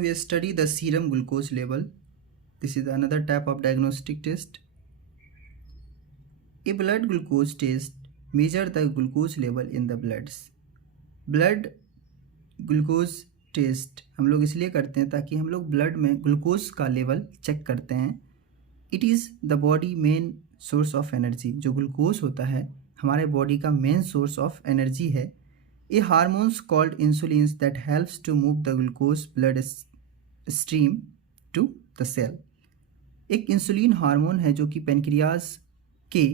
we study the serum glucose level. This is another type of diagnostic test. A blood glucose test measures the glucose level in the bloods. Blood glucose test हम लोग इसलिए करते हैं ताकि हम लोग ब्लड में ग्लूकोज का लेवल चेक करते हैं. It is the body main source of energy. जो ग्लूकोज होता है हमारे बॉडी का मेन सोर्स ऑफ एनर्जी है. A hormones called insulins that helps to move the glucose blood stream to the cell. एक इंसुलिन हार्मोन है जो कि पेनक्रियाज के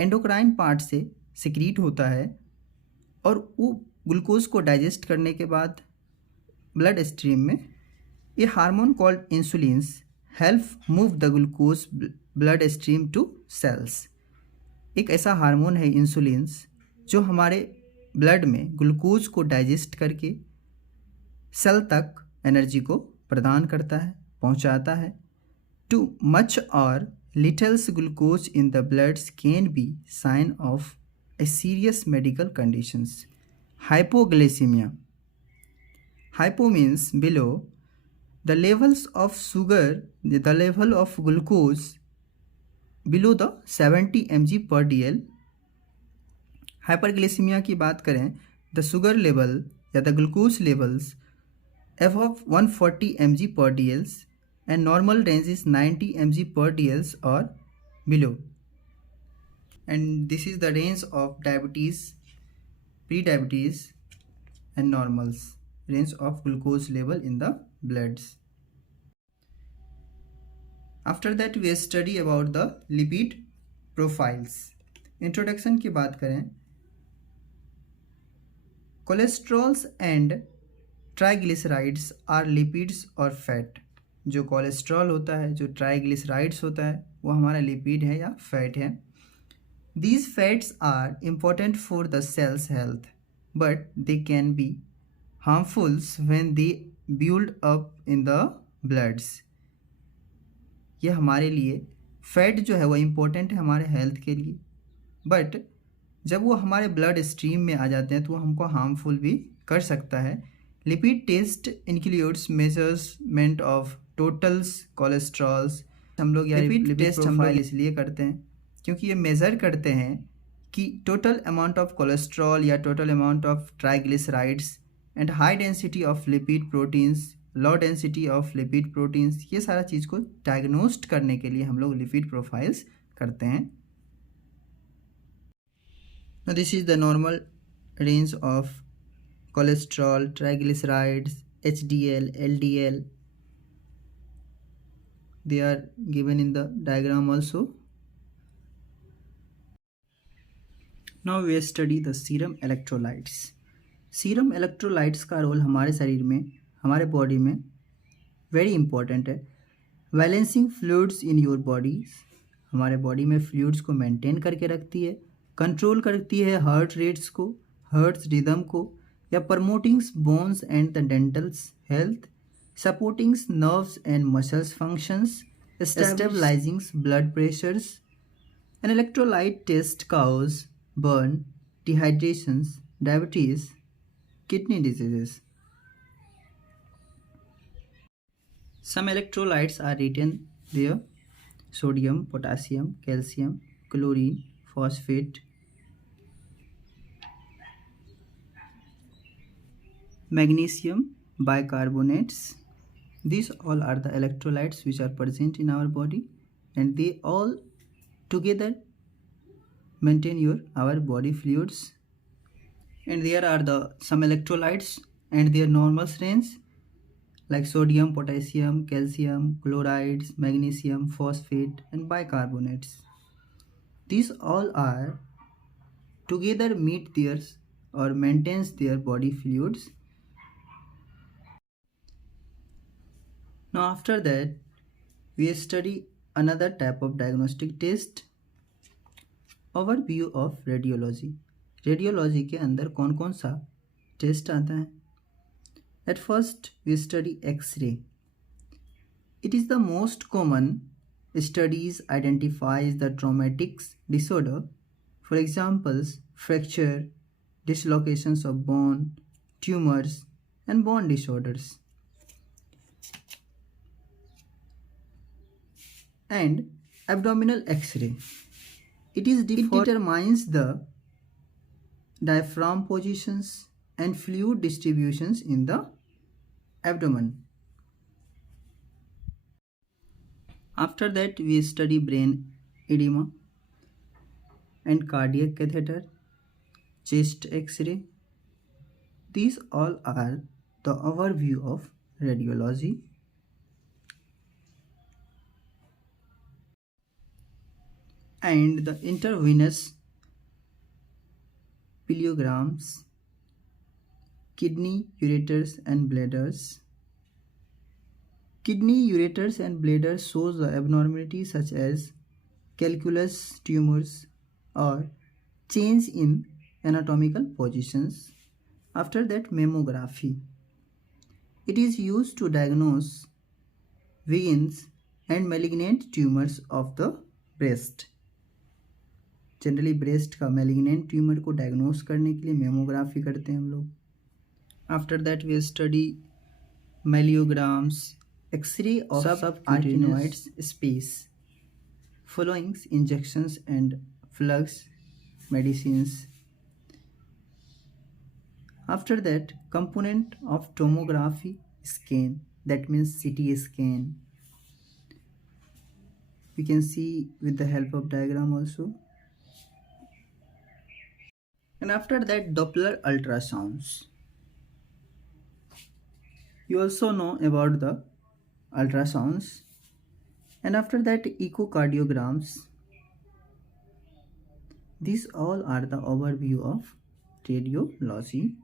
एंडोक्राइन पार्ट से सिक्रीट होता है और वो ग्लूकोज को डाइजेस्ट करने के बाद ब्लड स्ट्रीम में ये hormone called insulins help move the glucose blood stream to cells. एक ऐसा हार्मोन है इंसुलिन्स जो हमारे ब्लड में ग्लूकोज को डाइजेस्ट करके सेल तक एनर्जी को प्रदान करता है, पहुंचाता है. टू मच और littles glucose in the bloods can be sign of a serious medical conditions. Hypoglycemia. Hypo means below. The levels of sugar, the level of glucose below the 70 mg per dl. Hyperglycemia की बात करें, the sugar level या the glucose levels above 140 mg per dl and normal range is 90 mg per dl or below. And this is the range of diabetes, pre-diabetes and normals range of glucose level in the bloods. After that we study about the lipid profiles. Introduction की बात करें, cholesterols and triglycerides are lipids or fat. जो कोलेस्ट्रॉल होता है, जो ट्राइग्लिसराइड्स होता है, वो हमारा लिपिड है या फैट है. These fats are important for the cell's health, but they can be harmful when they build up in the bloods. यह हमारे लिए फैट जो है वो इम्पोर्टेंट है हमारे हेल्थ के लिए, बट जब वो हमारे ब्लड स्ट्रीम में आ जाते हैं तो वो हमको हार्मफुल भी कर सकता है. Lipid test includes measurement of totals cholesterols. हम लोग यार लिपिड टेस्ट हम लोग इसलिए करते हैं क्योंकि ये मेज़र करते हैं कि टोटल अमाउंट ऑफ कोलेस्ट्रॉल या total amount of triglycerides and high density of lipid proteins, low density of lipid proteins, ये सारा चीज़ को डायग्नोस्ट करने के लिए हम लोग लिपिड प्रोफाइल्स करते हैं. This is the normal range of cholesterol, triglycerides, HDL, LDL. They are given in the diagram also. Now we study the serum electrolytes. Serum electrolytes का रोल हमारे शरीर में, हमारे बॉडी में वेरी इंपॉर्टेंट है. Balancing fluids in your body. हमारे body में fluids को मेंटेन करके रखती है, कंट्रोल करती है हार्ट रेट्स को, हार्ट रिदम को, या promotings bones and the dentals health, supportings nerves and muscles functions, stabilizings blood pressures. An electrolyte test cause burn, dehydrations, diabetes, kidney diseases. Some electrolytes are written there: sodium, potassium, calcium, chlorine, phosphate, magnesium, bicarbonates. These all are the electrolytes which are present in our body, and they all together maintain our body fluids. And there are the some electrolytes and their normal range like sodium, potassium, calcium, chlorides, magnesium, phosphate and bicarbonates. These all are together meet theirs or maintains their body fluids. Now after that we study another type of diagnostic test. Overview of radiology. Radiology के अंदर कौन कौन सा test आता है. At first we study x-ray. It is the most common studies identifies the traumatics disorder. For examples fracture, dislocations of bone, tumors and bone disorders. and abdominal X-ray. It determines the diaphragm positions and fluid distributions in the abdomen. After that, we study brain edema and cardiac catheter, chest X-ray. These all are the overview of radiology. And the intravenous piliograms, kidney, ureters and bladders. Kidney, ureters and bladders shows the abnormalities such as calculous tumors or change in anatomical positions. After that, mammography. It is used to diagnose veins and malignant tumors of the breast. Generally breast का malignant tumour को diagnose करने के लिए mammography करते हैं हम लोग. After that we study myelograms, x-ray of subcutaneous space following injections and flux medicines. After that, component of tomography scan, that means CT scan. We can see with the help of diagram also. And after that, Doppler ultrasounds. You also know about the ultrasounds. And after that, echocardiograms. These all are the overview of radiology.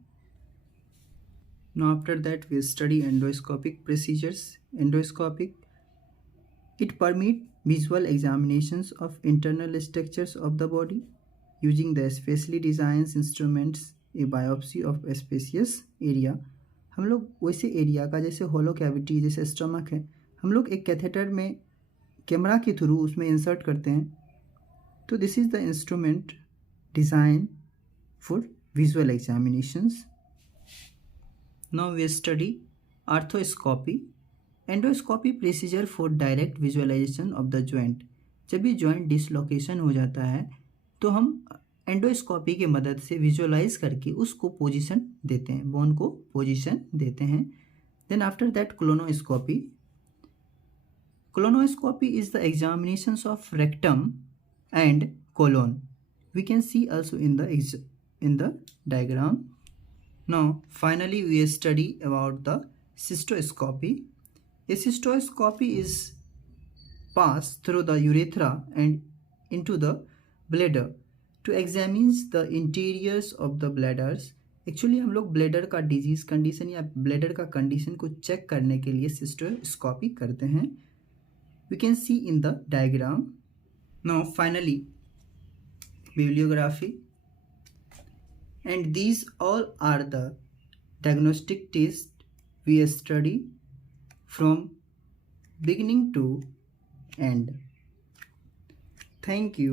Now after that, we study endoscopic procedures. Endoscopic, it permits visual examinations of internal structures of the body using the specially designed instruments. A biopsy of a spacious area. हम लोग वैसे एरिया का, जैसे होलो कैविटी, जैसे स्टमक है, हम लोग एक कैथेटर में कैमरा के थ्रू उसमें इंसर्ट करते हैं. तो this is the instrument design for visual examinations. Now we study arthroscopy. Endoscopy procedure for direct visualisation of the joint. जब भी जॉइंट डिसलोकेशन हो जाता है तो हम एंडोस्कोपी के मदद से विजुअलाइज करके उसको पोजीशन देते हैं, बोन को पोजीशन देते हैं. Then after that, colonoscopy. Colonoscopy is the examinations of rectum and colon. We can see also in the diagram. Now finally we study about the cystoscopy. A cystoscopy is passed through the urethra and into the bladder to examine the interiors of the bladders. Actually हम लोग ब्लैडर का disease condition या ब्लैडर का कंडीशन को चेक करने के लिए सिस्टोस्कोपी करते हैं. We can see in the diagram. Now finally, bibliography. And these all are the diagnostic tests we study from beginning to end. Thank you.